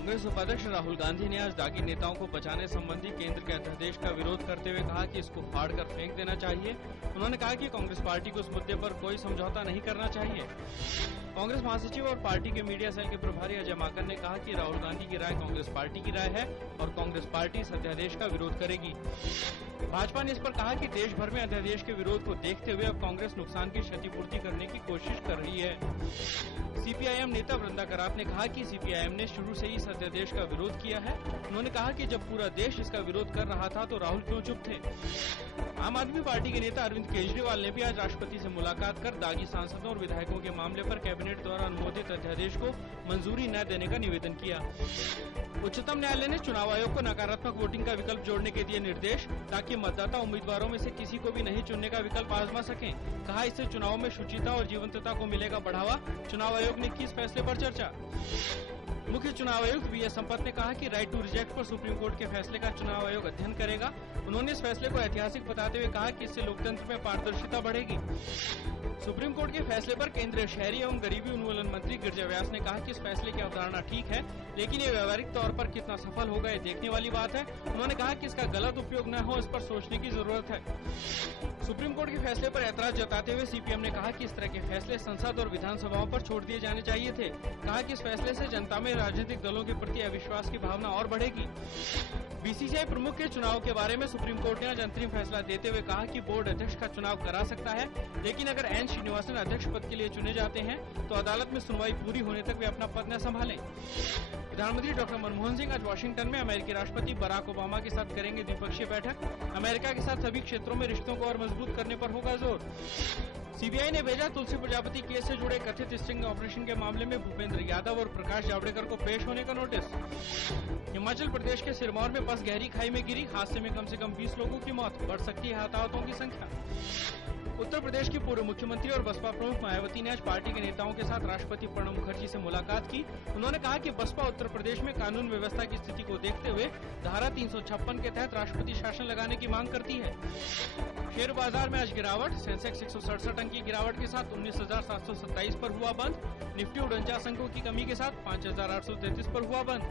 कांग्रेस उपाध्यक्ष राहुल गांधी ने आज दागी नेताओं को बचाने संबंधी केंद्र के अध्यादेश का विरोध करते हुए कहा कि इसको फाड़ कर फेंक देना चाहिए। उन्होंने कहा कि कांग्रेस पार्टी को इस मुद्दे पर कोई समझौता नहीं करना चाहिए। कांग्रेस महासचिव और पार्टी के मीडिया सेल के प्रभारी अजय माकन ने कहा कि राहुल गांधी की राय कांग्रेस पार्टी की राय है और कांग्रेस पार्टी इस अध्यादेश का विरोध करेगी। भाजपा ने इस पर कहा कि देश भर में अध्यादेश के विरोध को देखते हुए अब कांग्रेस नुकसान की क्षतिपूर्ति करने की कोशिश कर रही है। सीपीआईएम नेता वृंदा करात ने कहा कि सीपीआईएम ने शुरू से ही इस अध्यादेश का विरोध किया है। उन्होंने कहा कि जब पूरा देश इसका विरोध कर रहा था तो राहुल क्यों चुप थे। आम आदमी पार्टी के नेता अरविंद केजरीवाल ने भी आज राष्ट्रपति से मुलाकात कर दागी सांसदों और विधायकों के मामले पर कैबिनेट द्वारा अनुमोदित अध्यादेश को मंजूरी न देने का निवेदन किया। उच्चतम न्यायालय ने चुनाव आयोग को नकारात्मक वोटिंग का विकल्प जोड़ने के दिए निर्देश, ताकि मतदाता उम्मीदवारों में से किसी को भी नहीं चुनने का विकल्प आजमा सकें। कहा, इससे चुनाव में शुचिता और जीवंतता को मिलेगा बढ़ावा। चुनाव आयोग ने की इस फैसले पर चर्चा। मुख्य चुनाव आयुक्त वी.एस. संपत ने कहा कि राइट टू रिजेक्ट पर सुप्रीम कोर्ट के फैसले का चुनाव आयोग अध्ययन करेगा। उन्होंने इस फैसले को ऐतिहासिक बताते हुए कहा कि इससे लोकतंत्र में पारदर्शिता बढ़ेगी। सुप्रीम कोर्ट के फैसले पर केंद्रीय शहरी एवं गरीबी उन्मूलन मंत्री गिरिजा व्यास ने कहा कि इस फैसले की अवधारणा ठीक है, लेकिन ये व्यावहारिक तौर पर कितना सफल होगा ये देखने वाली बात है। उन्होंने कहा कि इसका गलत उपयोग न हो, इस पर सोचने की जरूरत है। सुप्रीम कोर्ट के फैसले पर ऐतराज जताते हुए सीपीएम ने कहा कि इस तरह के फैसले संसद और विधानसभाओं पर छोड़ दिए जाने चाहिए थे। कहा कि इस फैसले से जनता में राजनीतिक दलों के प्रति अविश्वास की भावना और बढ़ेगी। बीसीसीआई प्रमुख के चुनाव के बारे में सुप्रीम कोर्ट ने आज अंतरिम फैसला देते हुए कहा कि बोर्ड अध्यक्ष का चुनाव करा सकता है, लेकिन अगर एन श्रीनिवासन अध्यक्ष पद के लिए चुने जाते हैं तो अदालत में सुनवाई पूरी होने तक वे अपना पद न संभालें। प्रधानमंत्री डॉक्टर मनमोहन सिंह आज वाशिंगटन में अमेरिकी राष्ट्रपति बराक ओबामा के साथ करेंगे द्विपक्षीय बैठक। अमेरिका के साथ सभी क्षेत्रों में रिश्तों को और मजबूत करने पर होगा जोर। सीबीआई ने भेजा तुलसी प्रजापति केस से जुड़े कथित स्टिंग ऑपरेशन के मामले में भूपेंद्र यादव और प्रकाश जावड़ेकर को पेश होने का नोटिस। हिमाचल प्रदेश के सिरमौर में बस गहरी खाई में गिरी, हादसे में कम से कम 20 लोगों की मौत, बढ़ सकती है हताहतों की संख्या। उत्तर प्रदेश की पूर्व मुख्यमंत्री और बसपा प्रमुख मायावती ने आज पार्टी के नेताओं के साथ राष्ट्रपति प्रणब मुखर्जी से मुलाकात की। उन्होंने कहा कि बसपा उत्तर प्रदेश में कानून व्यवस्था की स्थिति को देखते हुए धारा 356 के तहत राष्ट्रपति शासन लगाने की मांग करती है। शेयर बाजार में आज गिरावट, सेंसेक्स 167 अंक की गिरावट के साथ 19,727 पर हुआ बंद। निफ्टी 49 अंकों की कमी के साथ 5,833 पर हुआ बंद।